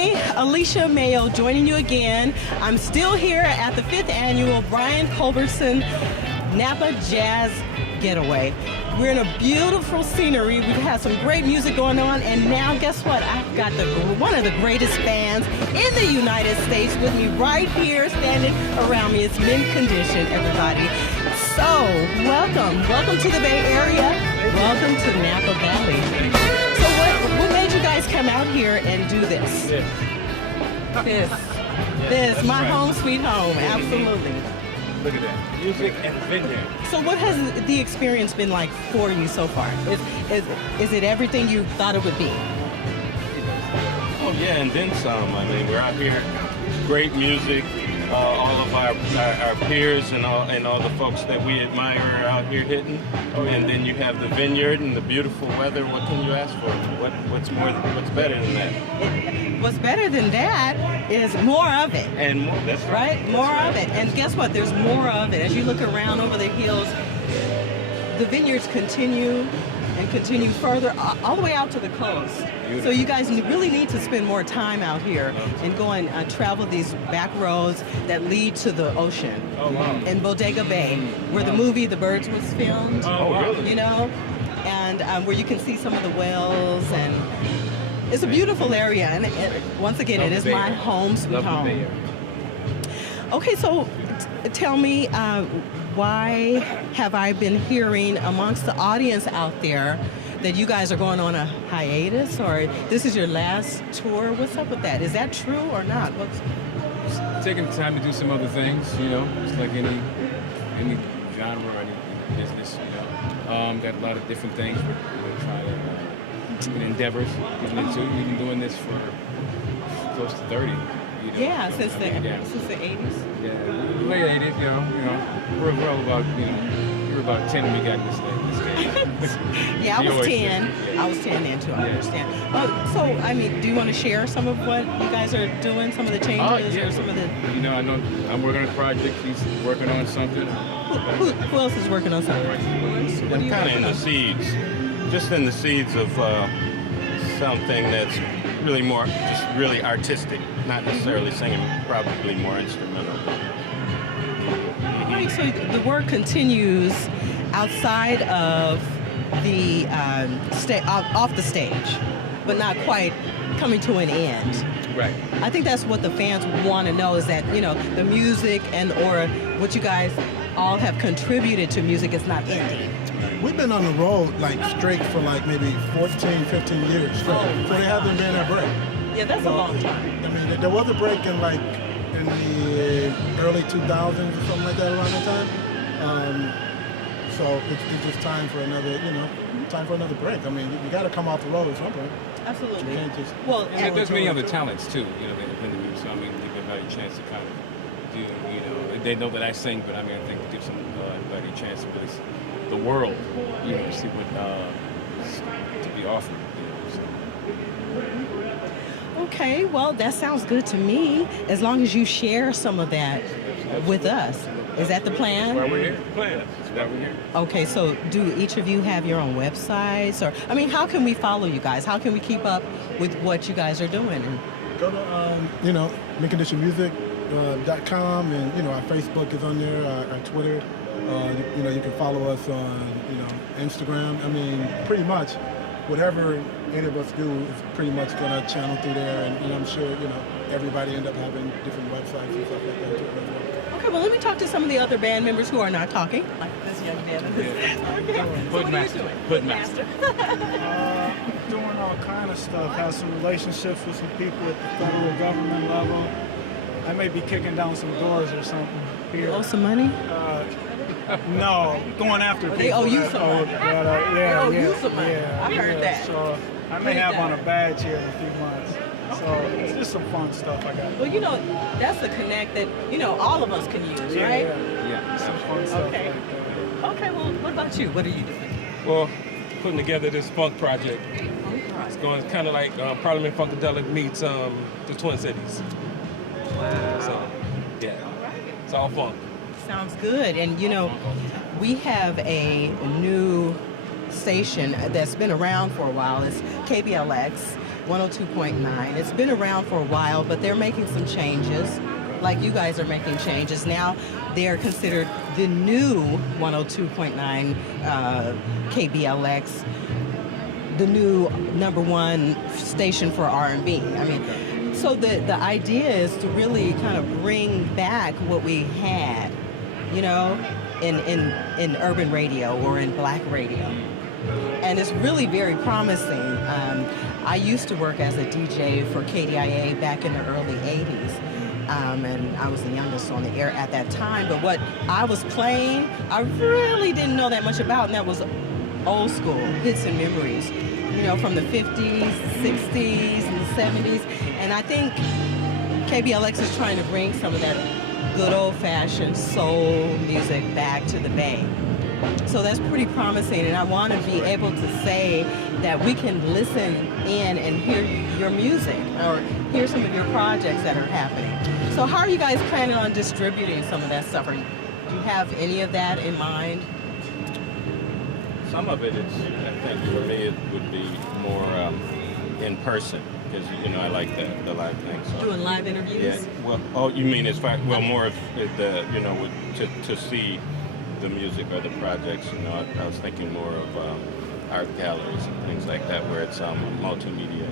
Hi, Alicia Mayo joining you again. I'm still here at the 5th annual Culbertson Napa Jazz Getaway. We're in a beautiful scenery. We've had some great music going on, and now guess what? I've got one of the greatest bands in the United States with me right here, standing around me. It's Mint Condition, everybody. So, welcome to the Bay Area. Welcome to Napa Valley. So, what made you guys come out here and do this? This, my home sweet home, absolutely. Look at that, music and vineyard. So what has the experience been like for you so far? Is it everything you thought it would be? Oh yeah, and then some. I mean, we're out here, great music. All of our peers and all the folks that we admire are out here hitting. And then you have the vineyard and the beautiful weather. What can you ask for? What's better than that? What's better than that is more of it. And more, that's right. More of it. And guess what? There's more of it. As you look around over the hills, the vineyards continue and continue further all the way out to the coast. Beautiful. So you guys really need to spend more time out here and go and travel these back roads that lead to the ocean. Oh, wow. In Bodega Bay, where the movie The Birds was filmed. Oh, really? You know, and where you can see some of the whales, and it's a beautiful area. And once again, it is my home sweet home. Okay, so tell me, why have I been hearing amongst the audience out there that you guys are going on a hiatus, or this is your last tour? What's up with that? Is that true or not? Just taking the time to do some other things, you know, just like any genre or any business, you know. Got a lot of different things we're trying to endeavors getting into. We've been doing this for close to 30. You know, yeah, since the 80s. Yeah, late 80s, you know. We're all about, you know. We were about 10 when we got this thing. Yeah, I was 10. I was 10 then too, I understand. So, I mean, do you want to share some of what you guys are doing, some of the changes or some of the... You know, I know I'm working on a project. He's working on something. Who else is working on something? I'm kind of in the seeds. Just in the seeds of something that's really more, just really artistic. Not necessarily singing, probably more instrumental. Right, so the work continues outside of the off the stage, but not quite coming to an end. Right. I think that's what the fans want to know, is that, you know, the music and or what you guys all have contributed to music is not ending. We've been on the road like straight for like maybe 14, 15 years straight. So there hasn't been a break. Yeah, that's a long time. I mean, there was a break in the early 2000s or something like that around that time. So it's just time for another, break. I mean, you got to come off the road at some point. Absolutely. You can't just... Well, and there's many other talents too, you know, the independent music. So I mean, give everybody a chance to kind of do, you know, they know that I sing, but I mean, I think give everybody a chance to really see the world, you know, see what to be offered. You know, so. Okay, well, that sounds good to me, as long as you share some of that with us. Is that the plan? That's why we're here. That's why we're here. Okay, so do each of you have your own websites? Or, I mean, how can we follow you guys? How can we keep up with what you guys are doing? Go to, MintConditionMusic.com, and, you know, our Facebook is on there, our Twitter. You know, you can follow us on, you know, Instagram. I mean, pretty much whatever any of us do is pretty much going to channel through there, and I'm sure, you know, everybody end up having different websites and stuff like that too. Okay, well, let me talk to some of the other band members who are not talking. Like this young man. Okay. So what are you doing? Hoodmaster. Doing all kind of stuff. Have some relationships with some people at the federal government level. I may be kicking down some doors or something here. Owe some money? No, going after people. They owe you some money. They owe you some money. I heard that. So I may have on a badge here in a few months. So it's just some fun stuff I got. Well, you know, that's a connect that, you know, all of us can use, right? Yeah. Some fun stuff. Okay. Okay, well, what about you? What are you doing? Well, putting together this funk project. It's going kind of like Parliament Funkadelic meets the Twin Cities. Wow. So, yeah, it's all funk. Sounds good. And, you know, we have a new station that's been around for a while. It's KBLX. 102.9. It's been around for a while, but they're making some changes. Like you guys are making changes. Now they're considered the new 102.9 KBLX, the new #1 station for R&B. I mean, so the idea is to really kind of bring back what we had, you know, in urban radio or in black radio. And it's really very promising. I used to work as a DJ for KDIA back in the early 80s. And I was the youngest on the air at that time. But what I was playing, I really didn't know that much about, and that was old school hits and memories, you know, from the 50s, 60s, and the 70s. And I think KBLX is trying to bring some of that good old-fashioned soul music back to the Bay. So that's pretty promising, and I want to be able to say that we can listen in and hear your music or hear some of your projects that are happening. So how are you guys planning on distributing some of that stuff? Do you have any of that in mind? Some of it is, I think for me, it would be more in person, because, you know, I like the live thing. So. Doing live interviews? Yeah, well, oh, you mean as far, well, more of the, you know, to see the music or the projects, you know, I was thinking more of art galleries and things like that, where it's multimedia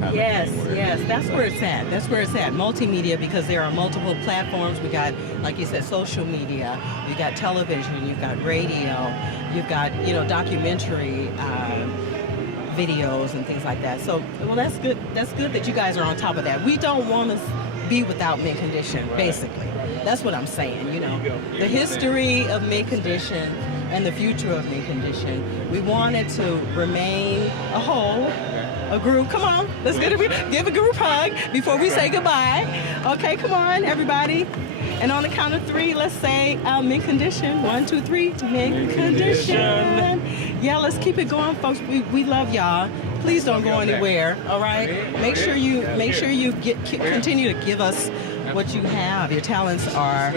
kind Yes, of thing. yes, that's where it's at. That's where it's at. Multimedia, because there are multiple platforms. We got, like you said, social media. You got television. You've got radio. You've got, you know, documentary videos and things like that. So, well, that's good. That's good that you guys are on top of that. We don't want to be without Mint Condition, basically. That's what I'm saying, you know. The history of Mint Condition and the future of Mint Condition. We want it to remain a whole, a group. Come on, let's give a group hug before we say goodbye. Okay, come on, everybody. And on the count of 3, let's say Mint Condition. 1, 2, 3, Mint Condition. Yeah, let's keep it going, folks. We love y'all. Please don't go anywhere. All right. Make sure you continue to give us what you have. Your talents are.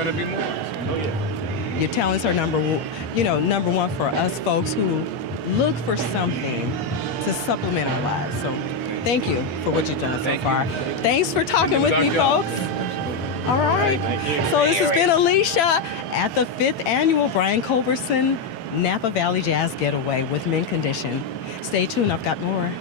Your talents are number one for us folks who look for something to supplement our lives. So, thank you for what you've done so far. Thanks for talking with me, folks. All right. So this has been Alicia at the 5th annual Brian Culbertson Napa Valley Jazz Getaway with Mint Condition. Stay tuned. I've got more.